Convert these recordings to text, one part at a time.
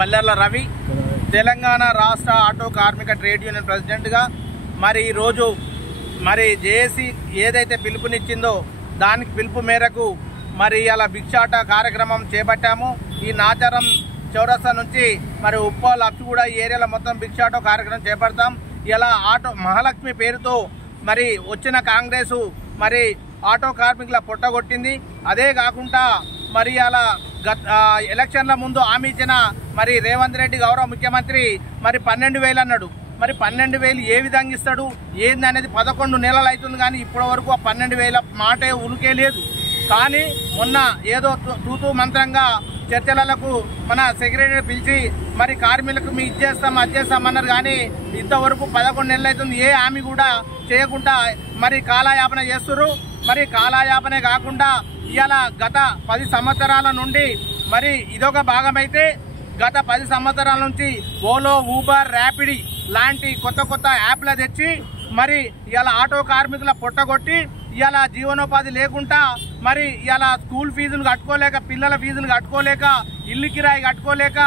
పల్లెర్ల రవి తెలంగాణ రాష్ట్ర ఆటో కార్మిక trade union president గా మరి ఈ రోజు మరి జేఏసీ ఏదైతే పిలుపునిచ్చిందో దానికి పిలుపు మేరకు మరి ఇలా భిక్షాట కార్యక్రమం చేపట్టాము। ఈ నాచారం చౌరస్తా నుంచి మరి ఉప్పల్ అప్పిగూడ ఈ ఏరియాలో మొత్తం భిక్షాటో కార్యక్రమం చేపడతాం। ఇలా ఆటో మహాలక్ష్మి పేరుతో మరి వచ్చిన కాంగ్రెస్ మరి ఆటో కార్మికుల పొట్టగొట్టింది। అదే కాకుండా మరి అలా ఎలక్షన్ల ముందు హామీ ఇచ్చిన మరి రేవంత్ రెడ్డి గౌరవ ముఖ్యమంత్రి మరి 12,000 అన్నాడు। మరి 12,000 ఏ విధంగా ఇస్తాడు ఏంది అనేది 11 నెలలు అవుతుంది, కానీ ఇప్పటి వరకు ఆ 12,000 మాటే ఉనికే లేదు। కానీ మొన్న ఏదో తూతూ మంత్రంగా చర్చలకు మన సెక్రటరీ పిలిచి మరి కార్మికులకు మీ ఇచ్చేస్తాం అన్నారు, కానీ ఇంతవరకు 11 నెలలు అవుతుంది, ఏ హామీ కూడా చేయకుండా మరి కాలయాపన చేస్తున్నారు। మరి కాలయాపనే కాకుండా ఇవాళ గత 10 సంవత్సరాల నుండి మరి ఇదొక భాగమైతే గత 10 సంవత్సరాల నుంచి ఓలో, ఊబర్, ర్యాపిడ్ లాంటి కొత్త యాప్లు తెచ్చి మరి ఇవాళ ఆటో కార్మికుల పొట్టగొట్టి ఇవాళ జీవనోపాధి లేకుండా మరి ఇవాళ స్కూల్ ఫీజులు కట్టుకోలేక, పిల్లల ఫీజులు కట్టుకోలేక, ఇల్లు కిరాయి కట్టుకోలేక,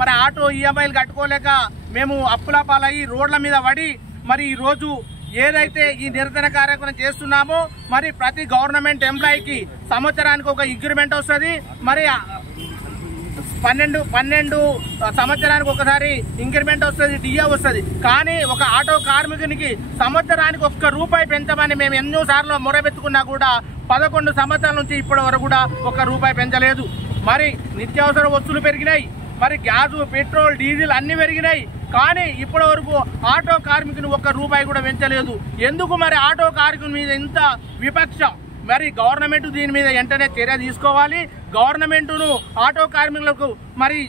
మరి ఆటో ఈఎంఐలు కట్టుకోలేక మేము అప్పుల పాలయ్యి రోడ్ల మీద పడి మరి ఈ రోజు ఏదైతే ఈ నిరసన కార్యక్రమం చేస్తున్నామో మరి ప్రతి గవర్నమెంట్ ఎంప్లాయీకి సంవత్సరానికి ఒక ఇంక్రిమెంట్ వస్తుంది, మరి 12 సంవత్సరానికి ఒకసారి ఇంక్రిమెంట్ వస్తుంది, డిఏ వస్తుంది। కానీ ఒక ఆటో కార్మికునికి సంవత్సరానికి ₹1 పెంచమని మేము ఎన్నోసార్లు మొరబెట్టుకున్నా కూడా 11 సంవత్సరాల నుంచి ఇప్పటి వరకు కూడా ₹1 పెంచలేదు। మరి నిత్యావసర వస్తువులు పెరిగినాయి, మరి గ్యాస్, పెట్రోల్, డీజిల్ అన్ని పెరిగినాయి, కానీ ఇప్పటి వరకు ఆటో కార్మికుని ₹1 కూడా పెంచలేదు। ఎందుకు మరి ఆటో కార్మికుని మీద ఇంత విపక్ష? మరి గవర్నమెంట్ దీని మీద వెంటనే చర్య తీసుకోవాలి। గవర్నమెంట్ను ఆటో కార్మికులకు మరి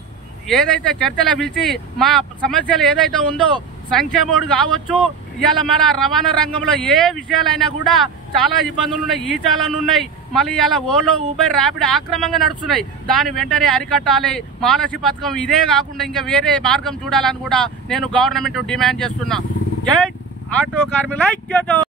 ఏదైతే చర్చలు పిలిచి మా సమస్యలు ఏదైతే ఉందో సంక్షేమోడు కావచ్చు, ఇవాళ మన రవాణా రంగంలో ఏ విషయాలైనా కూడా చాలా ఇబ్బందులు ఉన్నాయి, ఈ చాలా ఉన్నాయి, మళ్ళీ ఇలా ఓలో, ఊబర్, ర్యాపిడ్ ఆక్రమంగా నడుస్తున్నాయి, దాన్ని వెంటనే అరికట్టాలి। మహాలక్ష్మి పథకం ఇదే కాకుండా ఇంకా వేరే మార్గం చూడాలని కూడా నేను గవర్నమెంట్ డిమాండ్ చేస్తున్నా। జై ఆటో కార్మికుల ఐక్యత।